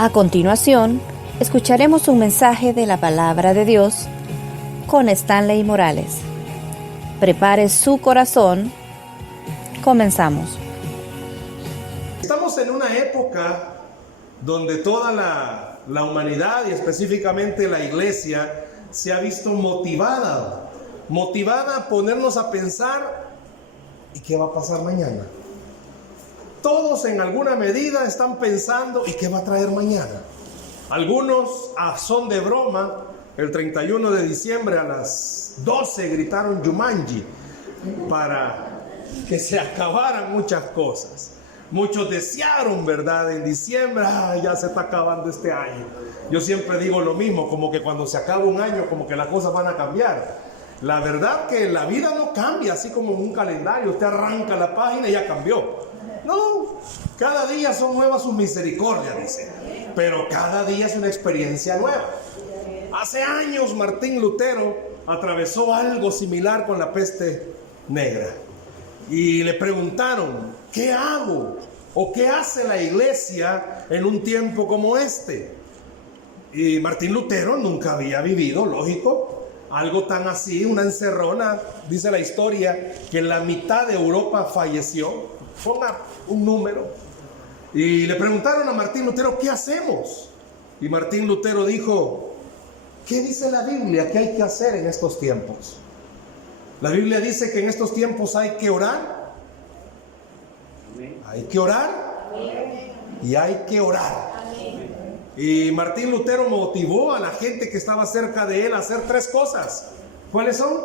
A continuación, escucharemos un mensaje de la Palabra de Dios con Stanley Morales. Prepare su corazón. Comenzamos. Estamos en una época donde toda la humanidad y específicamente la iglesia se ha visto motivada a ponernos a pensar ¿y qué va a pasar mañana? Todos en alguna medida están pensando ¿y qué va a traer mañana? Algunos a son de broma, el 31 de diciembre a las 12 gritaron Jumanji para que se acabaran muchas cosas. Muchos desearon, ¿verdad? En diciembre, ya se está acabando este año. Yo siempre digo lo mismo, como que cuando se acaba un año, como que las cosas van a cambiar. La verdad que la vida no cambia así como en un calendario. Usted arranca la página y ya cambió. No, cada día son nuevas sus misericordias, dice. Pero cada día es una experiencia nueva. Hace años Martín Lutero atravesó algo similar con la peste negra. Y le preguntaron, ¿qué hago? ¿O qué hace la iglesia en un tiempo como este? Y Martín Lutero nunca había vivido, lógico, algo tan así, una encerrona. Dice la historia que la mitad de Europa falleció. Ponga un número. Y le preguntaron a Martín Lutero, ¿qué hacemos? Y Martín Lutero dijo, ¿qué dice la Biblia que hay que hacer en estos tiempos? La Biblia dice que en estos tiempos hay que orar. Hay que orar. Y hay que orar. Y Martín Lutero motivó a la gente que estaba cerca de él a hacer tres cosas. ¿Cuáles son?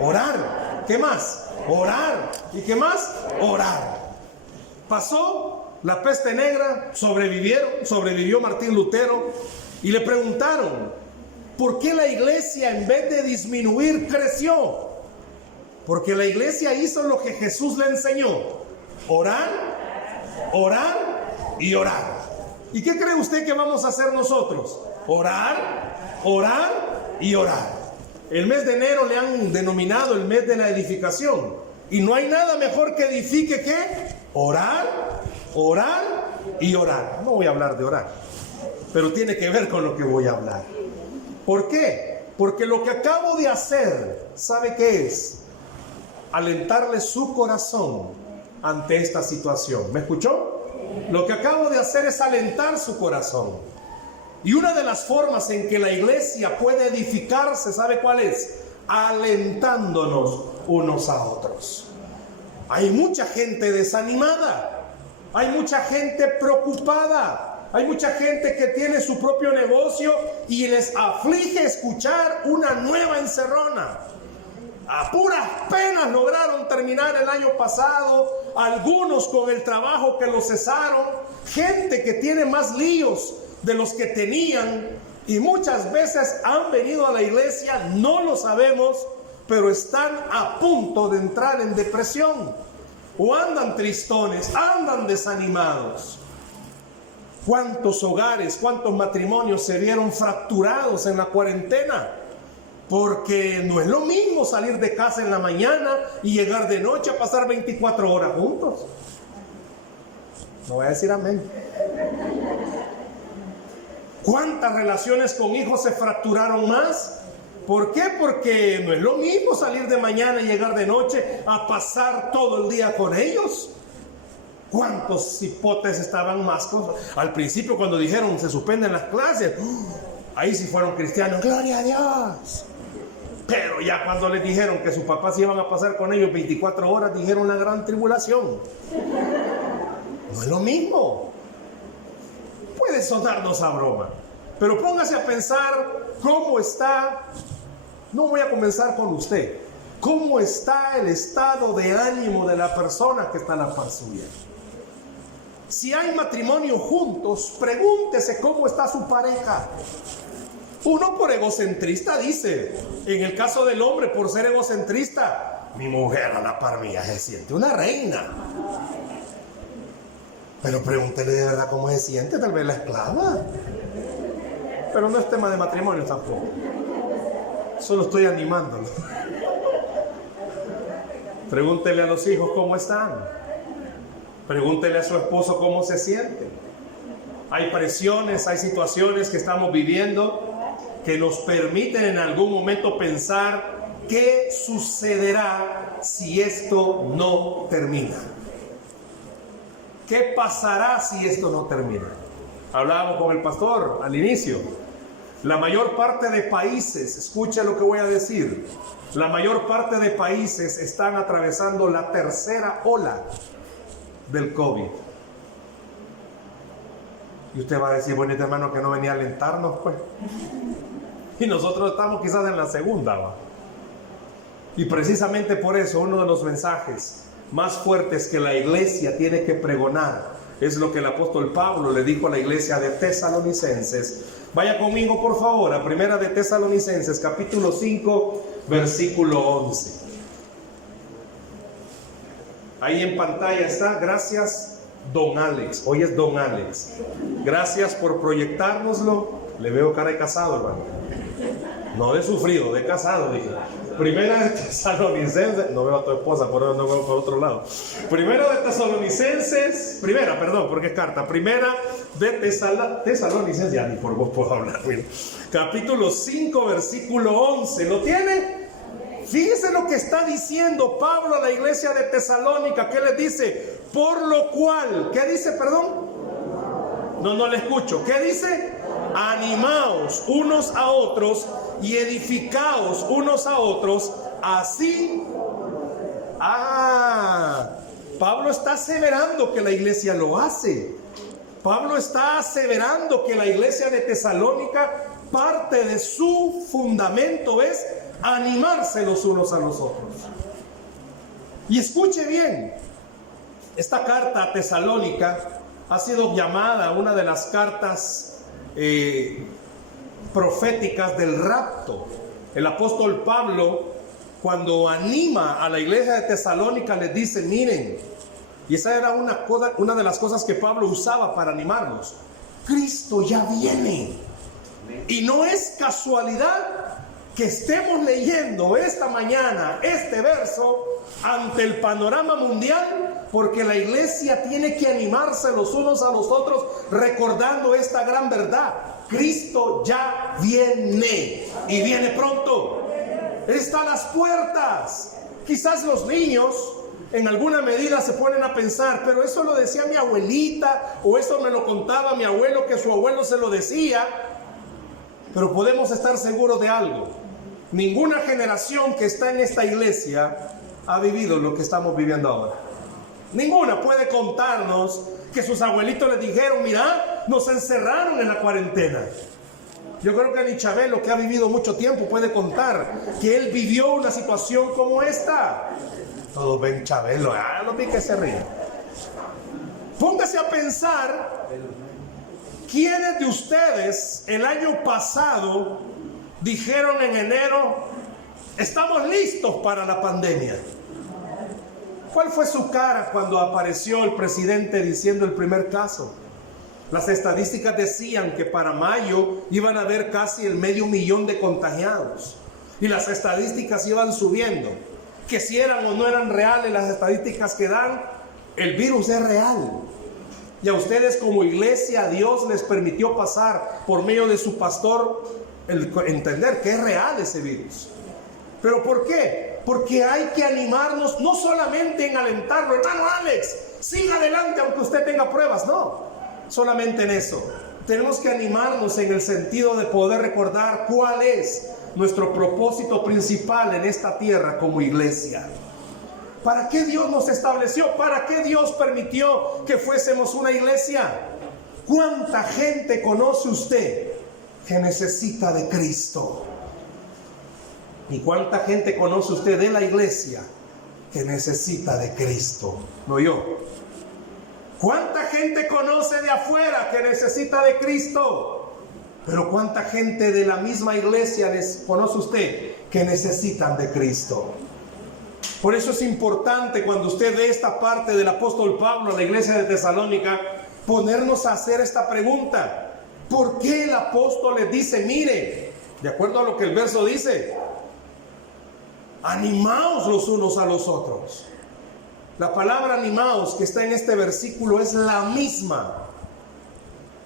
Orar. ¿Qué más? Orar. ¿Y qué más? Orar. Pasó la peste negra, sobrevivió Martín Lutero y le preguntaron, ¿por qué la iglesia en vez de disminuir creció? Porque la iglesia hizo lo que Jesús le enseñó: orar, orar y orar. ¿Y qué cree usted que vamos a hacer nosotros? Orar, orar y orar. El mes de enero le han denominado el mes de la edificación. Y no hay nada mejor que edifique que orar, orar y orar. No voy a hablar de orar, pero tiene que ver con lo que voy a hablar. ¿Por qué? Porque lo que acabo de hacer, ¿sabe qué es? Alentarle su corazón ante esta situación. ¿Me escuchó? Lo que acabo de hacer es alentar su corazón. Y una de las formas en que la iglesia puede edificarse, ¿sabe cuál es? Alentándonos unos a otros. Hay mucha gente desanimada, hay mucha gente preocupada, hay mucha gente que tiene su propio negocio y les aflige escuchar una nueva encerrona. A puras penas lograron terminar el año pasado, algunos con el trabajo que los cesaron, gente que tiene más líos de los que tenían y muchas veces han venido a la iglesia, no lo sabemos, pero están a punto de entrar en depresión o andan tristones, andan desanimados. ¿Cuántos hogares, cuántos matrimonios se vieron fracturados en la cuarentena? Porque no es lo mismo salir de casa en la mañana y llegar de noche a pasar 24 horas juntos. No voy a decir amén. ¿Cuántas relaciones con hijos se fracturaron más? ¿Por qué? Porque no es lo mismo salir de mañana y llegar de noche a pasar todo el día con ellos. ¿Cuántos hipotes estaban más? Al principio cuando dijeron se suspenden las clases, ahí sí fueron cristianos, gloria a Dios. Pero ya cuando les dijeron que sus papás iban a pasar con ellos 24 horas, dijeron la gran tribulación. No es lo mismo. Puede sonarnos a broma, pero póngase a pensar cómo está. No voy a comenzar con usted. ¿Cómo está el estado de ánimo de la persona que está a la par suya? Si hay matrimonio juntos, pregúntese cómo está su pareja. Uno por egocentrista dice, en el caso del hombre por ser egocentrista, mi mujer a la par mía se siente una reina. Pero pregúntele de verdad cómo se siente, tal vez la esclava. Pero no es tema de matrimonio tampoco. Solo estoy animándolo. Pregúntele a los hijos cómo están. Pregúntele a su esposo cómo se siente. Hay presiones, hay situaciones que estamos viviendo que nos permiten en algún momento pensar qué sucederá si esto no termina. ¿Qué pasará si esto no termina? Hablábamos con el pastor al inicio. La mayor parte de países, escucha lo que voy a decir, la mayor parte de países están atravesando la tercera ola del COVID. Y usted va a decir, bonito hermano, que no venía a alentarnos, pues. Y nosotros estamos quizás en la segunda, ¿va? Y precisamente por eso uno de los mensajes más fuertes que la iglesia tiene que pregonar es lo que el apóstol Pablo le dijo a la iglesia de Tesalonicenses. Vaya conmigo por favor a Primera de Tesalonicenses capítulo 5 versículo 11. Ahí en pantalla está. Gracias don Alex. Hoy es don Alex. Gracias por proyectárnoslo. Le veo cara de casado, hermano. No de sufrido, de casado, dije. Primera de Tesalonicenses, no veo a tu esposa, por eso no veo por otro lado. Primera de Tesalonicenses, porque es carta. Primera de Tesalonicenses, ya ni por vos puedo hablar. Mira. Capítulo 5, versículo 11, ¿lo tiene? Fíjese lo que está diciendo Pablo a la iglesia de Tesalónica. ¿Qué les dice? Por lo cual, ¿qué dice, perdón? No le escucho. ¿Qué dice? Animaos unos a otros y edificaos unos a otros, así. Pablo está aseverando que la iglesia lo hace. Pablo está aseverando que la iglesia de Tesalónica, parte de su fundamento es animarse los unos a los otros. Y escuche bien, esta carta a Tesalónica ha sido llamada una de las cartas proféticas del rapto. El apóstol Pablo, cuando anima a la iglesia de Tesalónica, les dice, miren, y esa era una de las cosas que Pablo usaba para animarlos: Cristo ya viene. Y no es casualidad que estemos leyendo esta mañana este verso ante el panorama mundial, porque la iglesia tiene que animarse los unos a los otros recordando esta gran verdad: Cristo ya viene y viene pronto. Está a las puertas. Quizás los niños en alguna medida se ponen a pensar, pero eso lo decía mi abuelita, o eso me lo contaba mi abuelo, que su abuelo se lo decía. Pero podemos estar seguros de algo: ninguna generación que está en esta iglesia ha vivido lo que estamos viviendo ahora. Ninguna puede contarnos que sus abuelitos les dijeron, mira, nos encerraron en la cuarentena. Yo creo que ni Chabelo, que ha vivido mucho tiempo, puede contar que él vivió una situación como esta. Todos ven Chabelo, lo vi que se ríe. Póngase a pensar, ¿quiénes de ustedes el año pasado dijeron en enero, estamos listos para la pandemia? ¿Cuál fue su cara cuando apareció el presidente diciendo el primer caso? Las estadísticas decían que para mayo iban a haber casi el 500,000 de contagiados. Y las estadísticas iban subiendo. Que si eran o no eran reales las estadísticas que dan, el virus es real. Y a ustedes como iglesia, Dios les permitió pasar por medio de su pastor entender que es real ese virus. ¿Pero por qué? Porque hay que animarnos, no solamente en alentarlo, hermano Alex, siga adelante aunque usted tenga pruebas, no, solamente en eso. Tenemos que animarnos en el sentido de poder recordar cuál es nuestro propósito principal en esta tierra como iglesia. ¿Para qué Dios nos estableció? ¿Para qué Dios permitió que fuésemos una iglesia? ¿Cuánta gente conoce usted que necesita de Cristo? ¿Y cuánta gente conoce usted de la iglesia que necesita de Cristo? No yo. ¿Cuánta gente conoce de afuera que necesita de Cristo? Pero ¿cuánta gente de la misma iglesia conoce usted que necesitan de Cristo? Por eso es importante, cuando usted ve esta parte del apóstol Pablo a la iglesia de Tesalónica, ponernos a hacer esta pregunta: ¿por qué el apóstol les dice, mire, de acuerdo a lo que el verso dice, animaos los unos a los otros? La palabra animaos que está en este versículo es la misma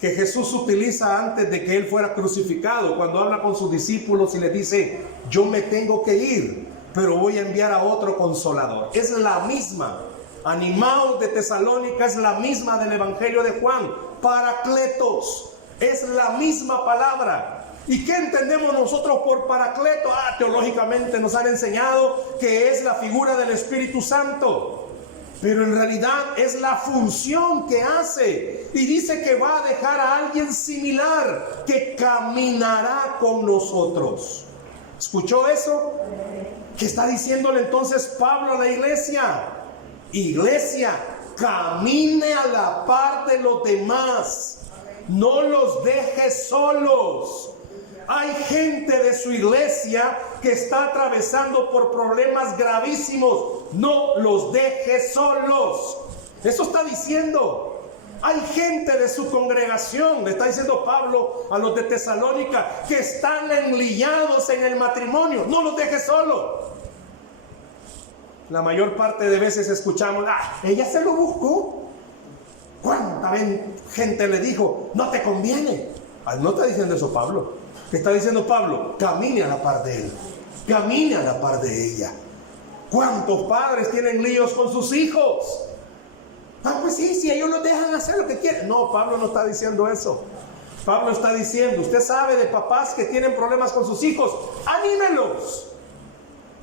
que Jesús utiliza antes de que Él fuera crucificado, cuando habla con sus discípulos y les dice: yo me tengo que ir, pero voy a enviar a otro consolador. Es la misma. Animaos de Tesalónica es la misma del Evangelio de Juan. Paracletos es la misma palabra. ¿Y qué entendemos nosotros por Paracleto? Teológicamente nos han enseñado que es la figura del Espíritu Santo, pero en realidad es la función que hace. Y dice que va a dejar a alguien similar, que caminará con nosotros. ¿Escuchó eso? ¿Qué está diciéndole entonces Pablo a la iglesia? Iglesia, camine a la par de los demás. No los deje solos. Hay gente de su iglesia que está atravesando por problemas gravísimos. No los deje solos. Eso está diciendo. Hay gente de su congregación, le está diciendo Pablo a los de Tesalónica, que están enlillados en el matrimonio. No los deje solos. La mayor parte de veces escuchamos: ella se lo buscó. ¿Cuánta gente le dijo: no te conviene? No está diciendo eso Pablo. ¿Qué está diciendo Pablo? Camine a la par de él, camine a la par de ella. ¿Cuántos padres tienen líos con sus hijos? Pues sí, si ellos no dejan hacer lo que quieren. No, Pablo no está diciendo eso. Pablo está diciendo: usted sabe de papás que tienen problemas con sus hijos, anímelos.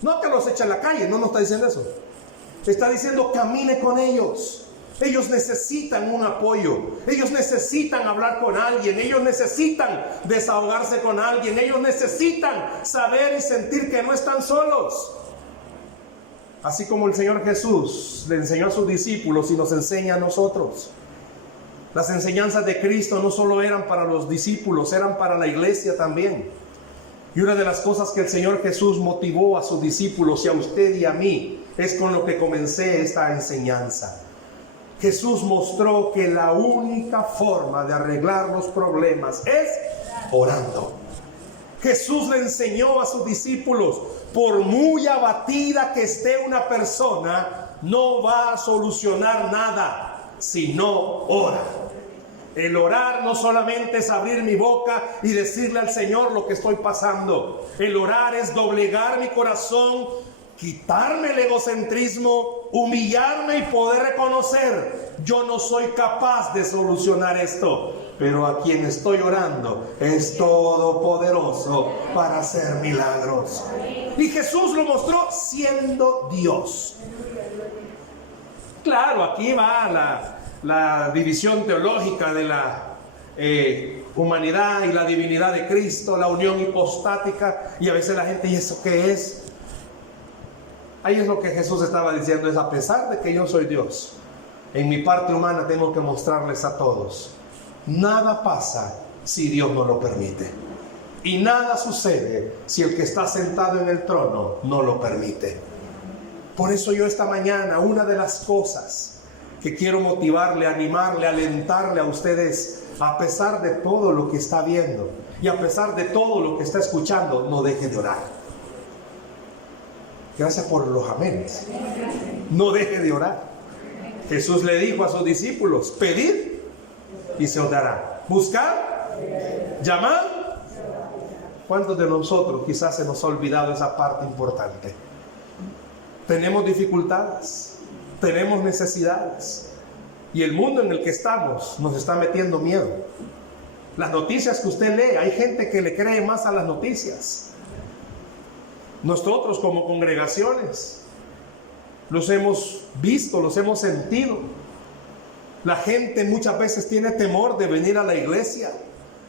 No que los eche a la calle, no está diciendo eso. Está diciendo: camine con ellos. Ellos necesitan un apoyo. Ellos necesitan hablar con alguien. Ellos necesitan desahogarse con alguien. Ellos necesitan saber y sentir que no están solos. Así como el Señor Jesús le enseñó a sus discípulos y nos enseña a nosotros. Las enseñanzas de Cristo no solo eran para los discípulos, eran para la iglesia también. Y una de las cosas que el Señor Jesús motivó a sus discípulos y a usted y a mí es con lo que comencé esta enseñanza. Jesús mostró que la única forma de arreglar los problemas es orando. Jesús le enseñó a sus discípulos: por muy abatida que esté una persona, no va a solucionar nada si no ora. El orar no solamente es abrir mi boca y decirle al Señor lo que estoy pasando. El orar es doblegar mi corazón, quitarme el egocentrismo, humillarme y poder reconocer: yo no soy capaz de solucionar esto, pero a quien estoy orando es todopoderoso para hacer milagros. Y Jesús lo mostró siendo Dios. Claro, aquí va la división teológica de la humanidad y la divinidad de Cristo, la unión hipostática, y a veces la gente: ¿y eso qué es? Ahí es lo que Jesús estaba diciendo: es a pesar de que yo soy Dios, en mi parte humana tengo que mostrarles a todos: nada pasa si Dios no lo permite, y nada sucede si el que está sentado en el trono no lo permite. Por eso yo esta mañana, una de las cosas que quiero motivarle, animarle, alentarle a ustedes, a pesar de todo lo que está viendo y a pesar de todo lo que está escuchando, no deje de orar. Gracias por los amenes. No deje de orar. Jesús le dijo a sus discípulos: pedid y se os dará. Buscar, llamar. ¿Cuántos de nosotros quizás se nos ha olvidado esa parte importante? Tenemos dificultades, tenemos necesidades, y el mundo en el que estamos nos está metiendo miedo. Las noticias que usted lee, hay gente que le cree más a las noticias. Nosotros como congregaciones los hemos visto, los hemos sentido. La gente muchas veces tiene temor de venir a la iglesia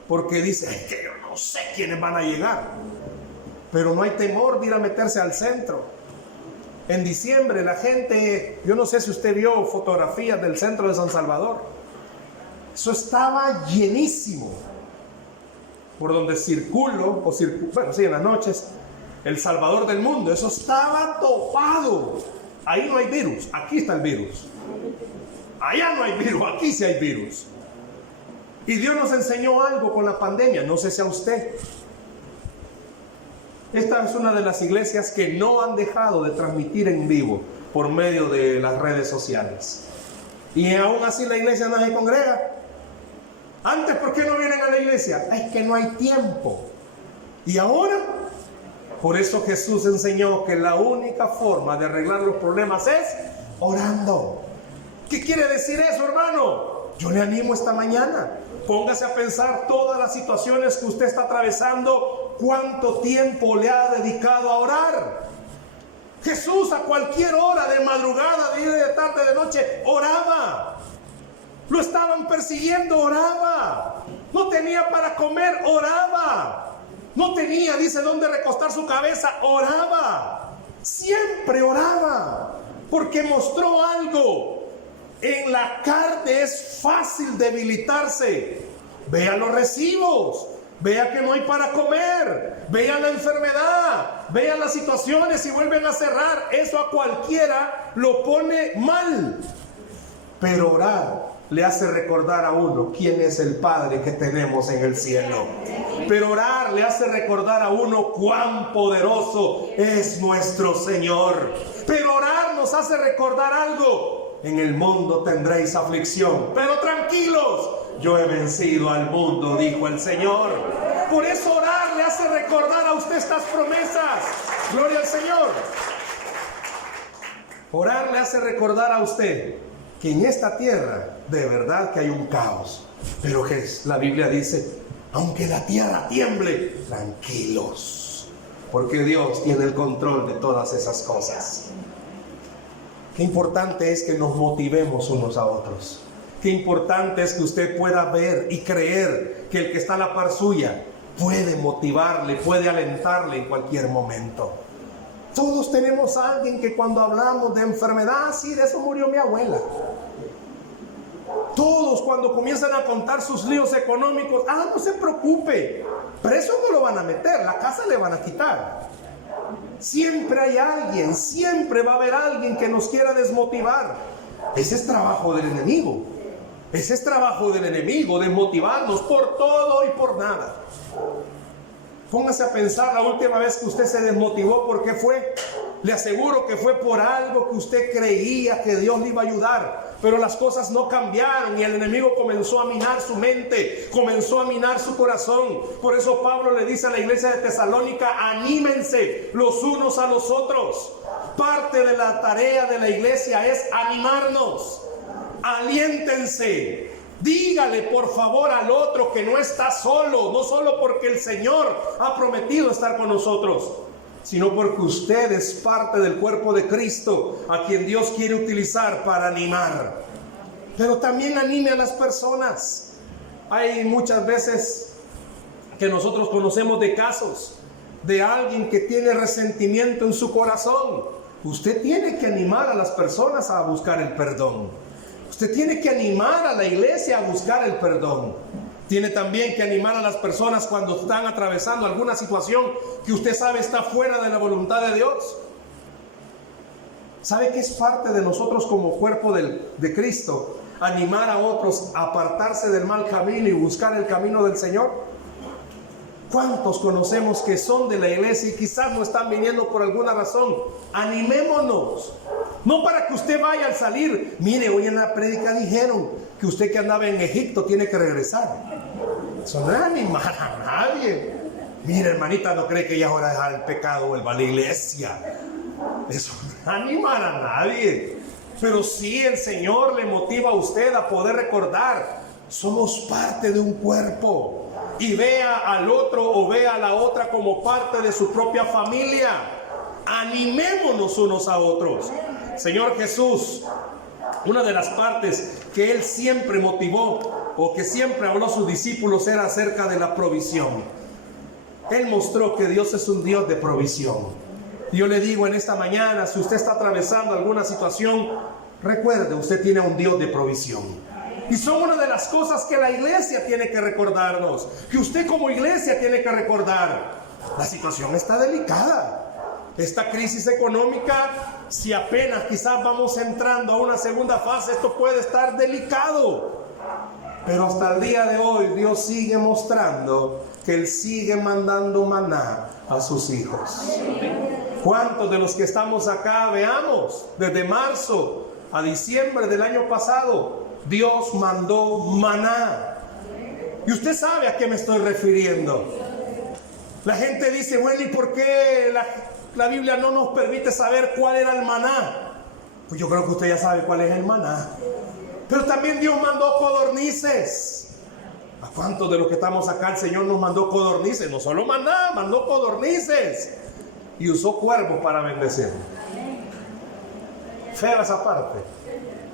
porque dice: es que yo no sé quiénes van a llegar. Pero no hay temor de ir a meterse al centro. En diciembre la gente, yo no sé si usted vio fotografías del centro de San Salvador. Eso estaba llenísimo. Por donde en las noches, el Salvador del mundo, eso estaba topado. Ahí no hay virus, aquí está el virus. Allá no hay virus, aquí sí hay virus. Y Dios nos enseñó algo con la pandemia, no sé si a usted. Esta es una de las iglesias que no han dejado de transmitir en vivo por medio de las redes sociales. Y aún así la iglesia no se congrega. Antes, ¿por qué no vienen a la iglesia? Es que no hay tiempo. ¿Y ahora? Por eso Jesús enseñó que la única forma de arreglar los problemas es orando. ¿Qué quiere decir eso, hermano? Yo le animo esta mañana. Póngase a pensar todas las situaciones que usted está atravesando. ¿Cuánto tiempo le ha dedicado a orar? Jesús a cualquier hora, de madrugada, de día, de tarde, de noche, oraba. Lo estaban persiguiendo, oraba. No tenía para comer, oraba. No tenía, dice, dónde recostar su cabeza, oraba. Siempre oraba. Porque mostró algo. En la carne es fácil debilitarse. Vea los recibos. Vea que no hay para comer. Vea la enfermedad. Vea las situaciones y vuelven a cerrar. Eso a cualquiera lo pone mal. Pero orar le hace recordar a uno quién es el Padre que tenemos en el cielo. Pero orar le hace recordar a uno cuán poderoso es nuestro Señor. Pero orar nos hace recordar algo. En el mundo tendréis aflicción, pero tranquilos, yo he vencido al mundo, dijo el Señor. Por eso orar le hace recordar a usted estas promesas. Gloria al Señor. Orar le hace recordar a usted que en esta tierra de verdad que hay un caos, pero que la Biblia dice, aunque la tierra tiemble, tranquilos, porque Dios tiene el control de todas esas cosas. Qué importante es que nos motivemos unos a otros. Qué importante es que usted pueda ver y creer que el que está a la par suya puede motivarle, puede alentarle en cualquier momento. Todos tenemos a alguien que cuando hablamos de enfermedad, sí, de eso murió mi abuela. Todos cuando comienzan a contar sus líos económicos, no se preocupe, preso no lo van a meter, la casa le van a quitar. Siempre hay alguien, siempre va a haber alguien que nos quiera desmotivar. Ese es trabajo del enemigo. Ese es trabajo del enemigo, desmotivarnos por todo y por nada. Póngase a pensar la última vez que usted se desmotivó, ¿por qué fue? Le aseguro que fue por algo que usted creía que Dios le iba a ayudar, pero las cosas no cambiaron y el enemigo comenzó a minar su mente, comenzó a minar su corazón. Por eso Pablo le dice a la iglesia de Tesalónica, anímense los unos a los otros. Parte de la tarea de la iglesia es animarnos. Aliéntense. Dígale por favor al otro que no está solo, no solo porque el Señor ha prometido estar con nosotros, sino porque usted es parte del cuerpo de Cristo, a quien Dios quiere utilizar para animar. Pero también anime a las personas. Hay muchas veces que nosotros conocemos de casos de alguien que tiene resentimiento en su corazón. Usted tiene que animar a las personas a buscar el perdón. Usted tiene que animar a la iglesia a buscar el perdón. Tiene también que animar a las personas cuando están atravesando alguna situación que usted sabe está fuera de la voluntad de Dios. ¿Sabe que es parte de nosotros como cuerpo de Cristo? Animar a otros a apartarse del mal camino y buscar el camino del Señor. ¿Cuántos conocemos que son de la iglesia y quizás no están viniendo por alguna razón? Animémonos. No para que usted vaya al salir. Mire, hoy en la prédica dijeron que usted que andaba en Egipto tiene que regresar. Eso no es animar a nadie. Mire, hermanita, no cree que ya es hora de dejar el pecado o va a la iglesia. Eso no es animar a nadie. Pero sí el Señor le motiva a usted a poder recordar. Somos parte de un cuerpo. Y vea al otro o vea a la otra como parte de su propia familia. Animémonos unos a otros. Señor Jesús, una de las partes que Él siempre motivó o que siempre habló a sus discípulos era acerca de la provisión. Él mostró que Dios es un Dios de provisión. Yo le digo en esta mañana, si usted está atravesando alguna situación, recuerde, usted tiene un Dios de provisión. Y son una de las cosas que la iglesia tiene que recordarnos, que usted como iglesia tiene que recordar. La situación está delicada. Esta crisis económica, si apenas quizás vamos entrando a una segunda fase, esto puede estar delicado. Pero hasta el día de hoy Dios sigue mostrando que Él sigue mandando maná a sus hijos. ¿Cuántos de los que estamos acá veamos? Desde marzo a diciembre del año pasado, Dios mandó maná. Y usted sabe a qué me estoy refiriendo. La gente dice, bueno, ¿y por qué la Biblia no nos permite saber cuál era el maná? Pues yo creo que usted ya sabe cuál es el maná. Pero también Dios mandó codornices. ¿A cuántos de los que estamos acá el Señor nos mandó codornices? No solo maná, mandó codornices. Y usó cuervos para bendecir. Fea esa parte,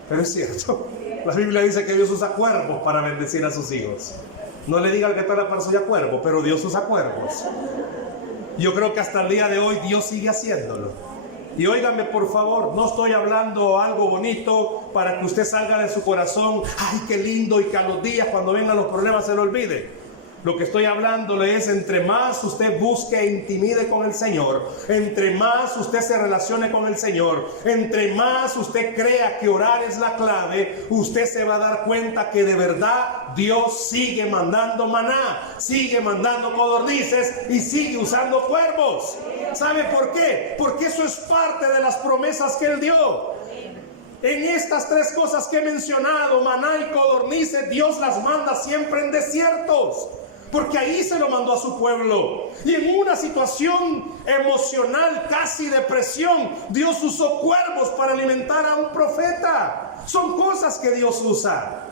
pero es cierto. La Biblia dice que Dios usa cuervos para bendecir a sus hijos. No le diga al que está la persona cuervo, pero Dios usa cuervos. Yo creo que hasta el día de hoy Dios sigue haciéndolo. Y óigame por favor, no estoy hablando algo bonito para que usted salga de su corazón, ay qué lindo, y que a los días cuando vengan los problemas se lo olvide. Lo que estoy hablándole es, entre más usted busque e intimide con el Señor, entre más usted se relacione con el Señor, entre más usted crea que orar es la clave, usted se va a dar cuenta que de verdad Dios sigue mandando maná, sigue mandando codornices y sigue usando cuervos. ¿Sabe por qué? Porque eso es parte de las promesas que Él dio. En estas tres cosas que he mencionado, maná y codornices, Dios las manda siempre en desiertos. Porque ahí se lo mandó a su pueblo. Y en una situación emocional, casi depresión, Dios usó cuervos para alimentar a un profeta. Son cosas que Dios usa.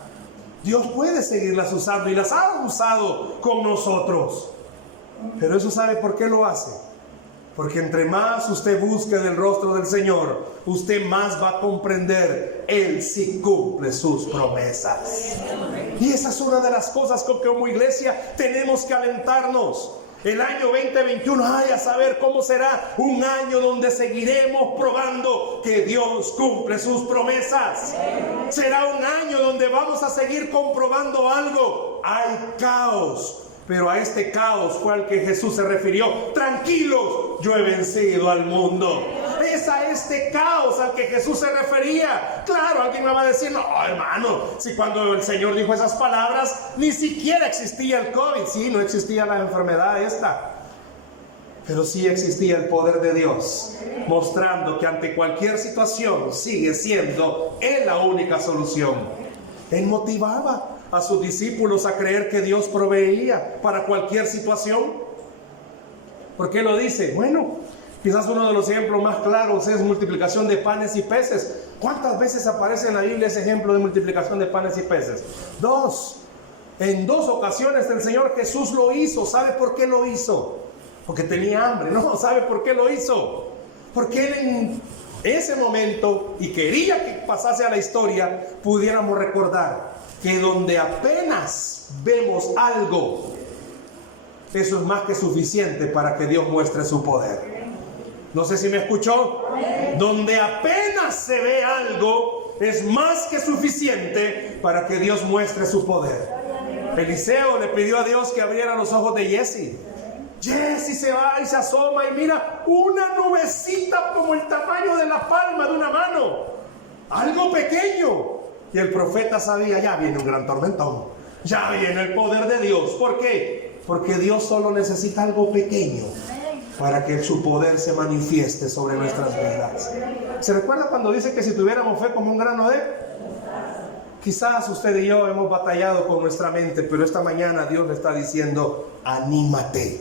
Dios puede seguirlas usando y las ha usado con nosotros. Pero eso, ¿sabe por qué lo hace? Porque entre más usted busque del rostro del Señor, usted más va a comprender, Él sí cumple sus promesas. Y esa es una de las cosas con que como iglesia tenemos que alentarnos. El año 2021, a saber cómo será un año donde seguiremos probando que Dios cumple sus promesas. Será un año donde vamos a seguir comprobando algo. Hay caos. Pero a este caos fue al que Jesús se refirió. Tranquilos, yo he vencido al mundo. Es a este caos al que Jesús se refería. Claro, alguien me va a decir, no, hermano, si cuando el Señor dijo esas palabras, ni siquiera existía el COVID. Sí, no existía la enfermedad esta. Pero sí existía el poder de Dios, mostrando que ante cualquier situación sigue siendo Él la única solución. Él motivaba a sus discípulos a creer que Dios proveía para cualquier situación. ¿Por qué lo dice? Bueno, quizás uno de los ejemplos más claros es multiplicación de panes y peces. ¿Cuántas veces aparece en la Biblia ese ejemplo de multiplicación de panes y peces? 2. En 2 ocasiones el Señor Jesús lo hizo. ¿Sabe por qué lo hizo? Porque tenía hambre. No, ¿sabe por qué lo hizo? Porque Él en ese momento, y quería que pasase a la historia, pudiéramos recordar que donde apenas vemos algo, eso es más que suficiente para que Dios muestre su poder. No sé si me escuchó. Donde apenas se ve algo, es más que suficiente para que Dios muestre su poder. Eliseo le pidió a Dios que abriera los ojos de Giesi. Giesi se va y se asoma y mira una nubecita como el tamaño de la palma de una mano. Algo pequeño. Y el profeta sabía, ya viene un gran tormentón, ya viene el poder de Dios. ¿Por qué? Porque Dios solo necesita algo pequeño para que su poder se manifieste sobre nuestras vidas. ¿Se recuerda cuando dice que si tuviéramos fe como un grano de? Quizás usted y yo hemos batallado con nuestra mente, pero esta mañana Dios le está diciendo, anímate,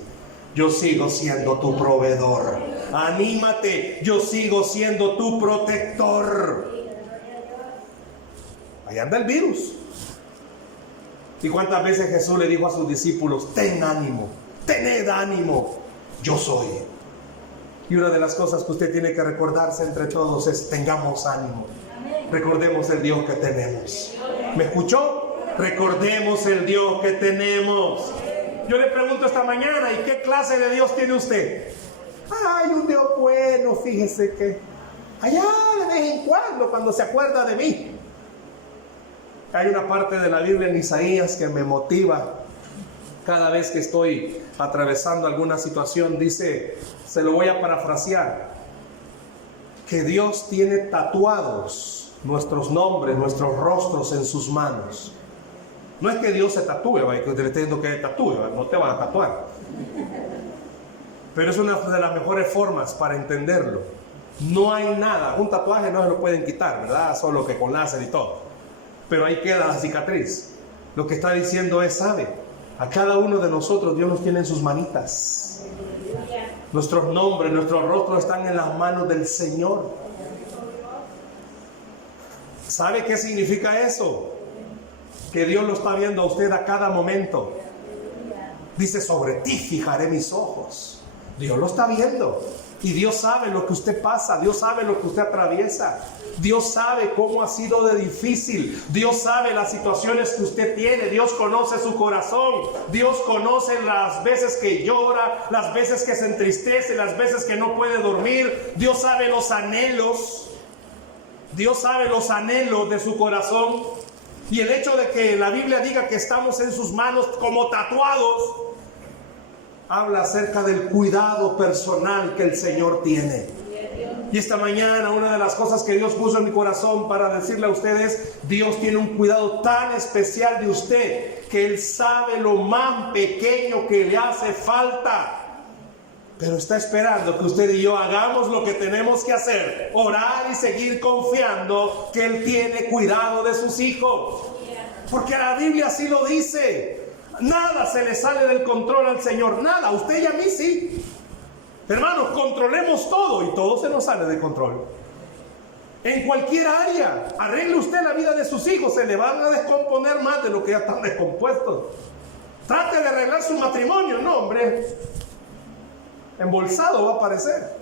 yo sigo siendo tu proveedor. Anímate, yo sigo siendo tu protector. Ahí anda el virus. ¿Y cuántas veces Jesús le dijo a sus discípulos, ten ánimo, tened ánimo, yo soy? Y una de las cosas que usted tiene que recordarse entre todos es, tengamos ánimo. Recordemos el Dios que tenemos. ¿Me escuchó? Recordemos el Dios que tenemos. Yo le pregunto esta mañana, ¿y qué clase de Dios tiene usted? Ay, un Dios bueno, fíjese que allá de vez en cuando se acuerda de mí. Hay una parte de la Biblia en Isaías que me motiva cada vez que estoy atravesando alguna situación. Dice, se lo voy a parafrasear, que Dios tiene tatuados nuestros nombres, nuestros rostros en sus manos. No es que Dios se tatúe, que usted le esté diciendo que tatúe, no te van a tatuar. Pero es una de las mejores formas para entenderlo. No hay nada, un tatuaje no se lo pueden quitar, ¿verdad? Solo que con láser y todo. Pero ahí queda la cicatriz. Lo que está diciendo es, ¿sabe? A cada uno de nosotros Dios nos tiene en sus manitas. Nuestros nombres, nuestros rostros están en las manos del Señor. ¿Sabe qué significa eso? Que Dios lo está viendo a usted a cada momento. Dice, sobre ti fijaré mis ojos. Dios lo está viendo. Y Dios sabe lo que usted pasa. Dios sabe lo que usted atraviesa. Dios sabe cómo ha sido de difícil. Dios sabe las situaciones que usted tiene. Dios conoce su corazón. Dios conoce las veces que llora, las veces que se entristece, las veces que no puede dormir. Dios sabe los anhelos. Dios sabe los anhelos de su corazón. Y el hecho de que la Biblia diga que estamos en sus manos como tatuados, habla acerca del cuidado personal que el Señor tiene. Y esta mañana una de las cosas que Dios puso en mi corazón para decirle a ustedes, Dios tiene un cuidado tan especial de usted, que Él sabe lo más pequeño que le hace falta. Pero está esperando que usted y yo hagamos lo que tenemos que hacer, orar y seguir confiando que Él tiene cuidado de sus hijos. Porque la Biblia así lo dice. Nada se le sale del control al Señor, nada, a usted y a mí sí. Hermanos, controlemos todo y todo se nos sale de control. En cualquier área, arregle usted la vida de sus hijos, se le van a descomponer más de lo que ya están descompuestos. Trate de arreglar su matrimonio, no hombre, embolsado va a aparecer.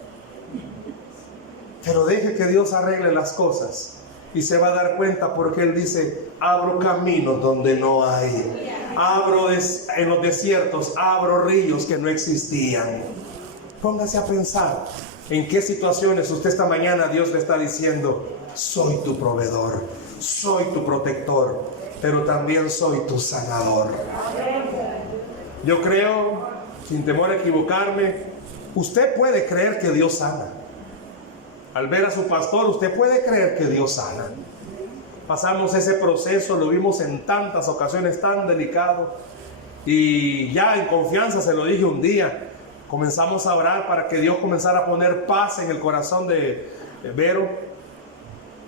Pero deje que Dios arregle las cosas y se va a dar cuenta, porque Él dice, abro caminos donde no hay. Abro en los desiertos, abro ríos que no existían. Póngase a pensar en qué situaciones usted esta mañana Dios le está diciendo, soy tu proveedor, soy tu protector, pero también soy tu sanador. Yo creo, sin temor a equivocarme, usted puede creer que Dios sana. Al ver a su pastor, usted puede creer que Dios sana. Pasamos ese proceso, lo vimos en tantas ocasiones tan delicado, y ya en confianza se lo dije un día, comenzamos a orar para que Dios comenzara a poner paz en el corazón de Vero,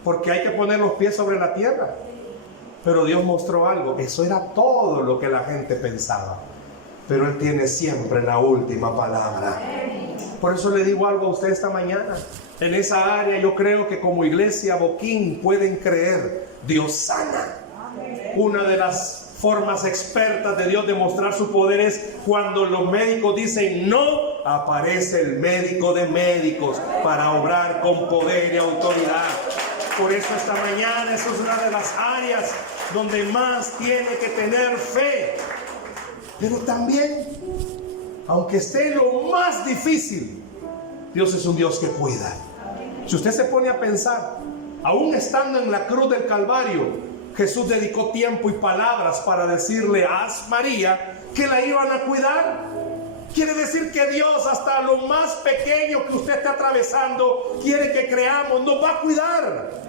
porque hay que poner los pies sobre la tierra. Pero Dios mostró algo, eso era todo lo que la gente pensaba, pero Él tiene siempre la última palabra. Por eso le digo algo a usted esta mañana. En esa área yo creo que como iglesia Boquín pueden creer, Dios sana. Una de las formas expertas de Dios de mostrar su poder es cuando los médicos dicen no, aparece el médico de médicos para obrar con poder y autoridad. Por eso esta mañana esa es una de las áreas donde más tiene que tener fe. Pero también, aunque esté en lo más difícil, Dios es un Dios que cuida. Si usted se pone a pensar, aún estando en la cruz del Calvario, Jesús dedicó tiempo y palabras para decirle a María que la iban a cuidar. Quiere decir que Dios, hasta lo más pequeño que usted esté atravesando, quiere que creamos, nos va a cuidar.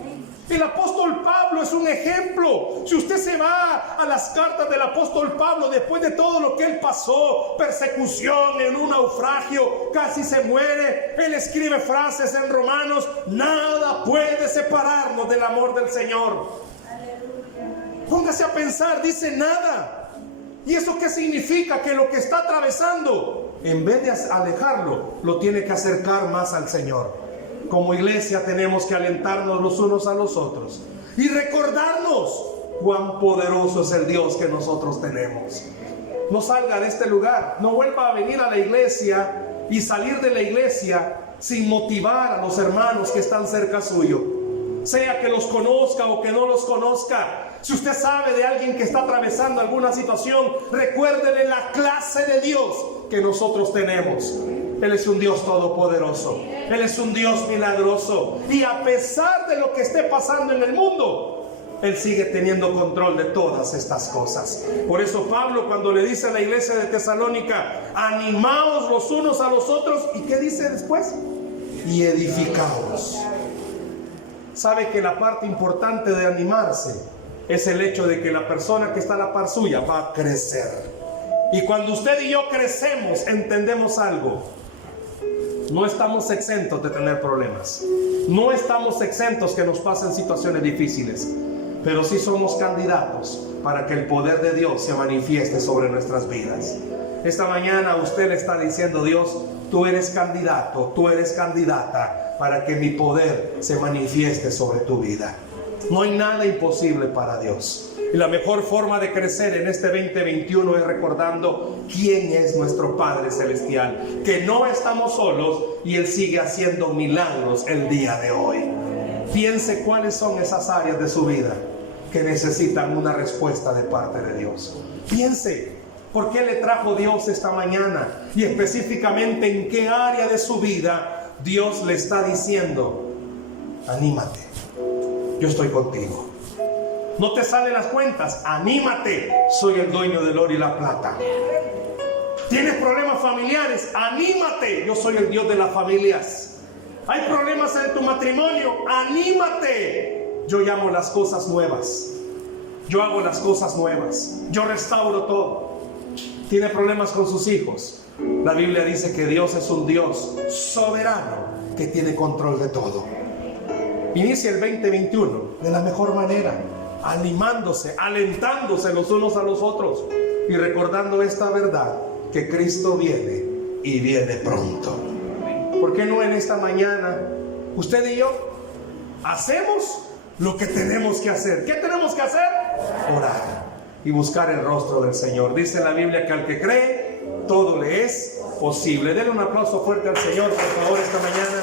El apóstol Pablo es un ejemplo. Si usted se va a las cartas del apóstol Pablo, después de todo lo que él pasó, persecución, en un naufragio, casi se muere, él escribe frases en Romanos: nada puede separarnos del amor del Señor. Póngase a pensar, dice nada. ¿Y eso qué significa? Que lo que está atravesando, en vez de alejarlo, lo tiene que acercar más al Señor. Como iglesia tenemos que alentarnos los unos a los otros y recordarnos cuán poderoso es el Dios que nosotros tenemos. No salga de este lugar, no vuelva a venir a la iglesia y salir de la iglesia sin motivar a los hermanos que están cerca suyo, sea que los conozca o que no los conozca. Si usted sabe de alguien que está atravesando alguna situación, recuérdele la clase de Dios que nosotros tenemos. Él es un Dios todopoderoso, Él es un Dios milagroso, y a pesar de lo que esté pasando en el mundo, Él sigue teniendo control de todas estas cosas. Por eso Pablo, cuando le dice a la iglesia de Tesalónica, animaos los unos a los otros, ¿y qué dice después? Y edificaos. Sabe que la parte importante de animarse es el hecho de que la persona que está a la par suya va a crecer. Y cuando usted y yo crecemos, entendemos algo: no estamos exentos de tener problemas, no estamos exentos que nos pasen situaciones difíciles, pero sí somos candidatos para que el poder de Dios se manifieste sobre nuestras vidas. Esta mañana usted le está diciendo: Dios, tú eres candidato, tú eres candidata para que mi poder se manifieste sobre tu vida. No hay nada imposible para Dios. Y la mejor forma de crecer en este 2021 es recordando quién es nuestro Padre Celestial, que no estamos solos y Él sigue haciendo milagros el día de hoy. Piense cuáles son esas áreas de su vida que necesitan una respuesta de parte de Dios. Piense por qué le trajo Dios esta mañana y específicamente en qué área de su vida Dios le está diciendo: anímate, yo estoy contigo. No te salen las cuentas, anímate, soy el dueño del oro y la plata. ¿Tienes problemas familiares? Anímate, yo soy el Dios de las familias. ¿Hay problemas en tu matrimonio? Anímate, yo llamo las cosas nuevas. Yo hago las cosas nuevas, yo restauro todo. ¿Tiene problemas con sus hijos? La Biblia dice que Dios es un Dios soberano que tiene control de todo. Inicia el 2021 de la mejor manera, animándose, alentándose los unos a los otros y recordando esta verdad, que Cristo viene y viene pronto. ¿Por qué no en esta mañana usted y yo hacemos lo que tenemos que hacer? ¿Qué tenemos que hacer? Orar y buscar el rostro del Señor. Dice la Biblia que al que cree, todo le es posible. Denle un aplauso fuerte al Señor, por favor, esta mañana.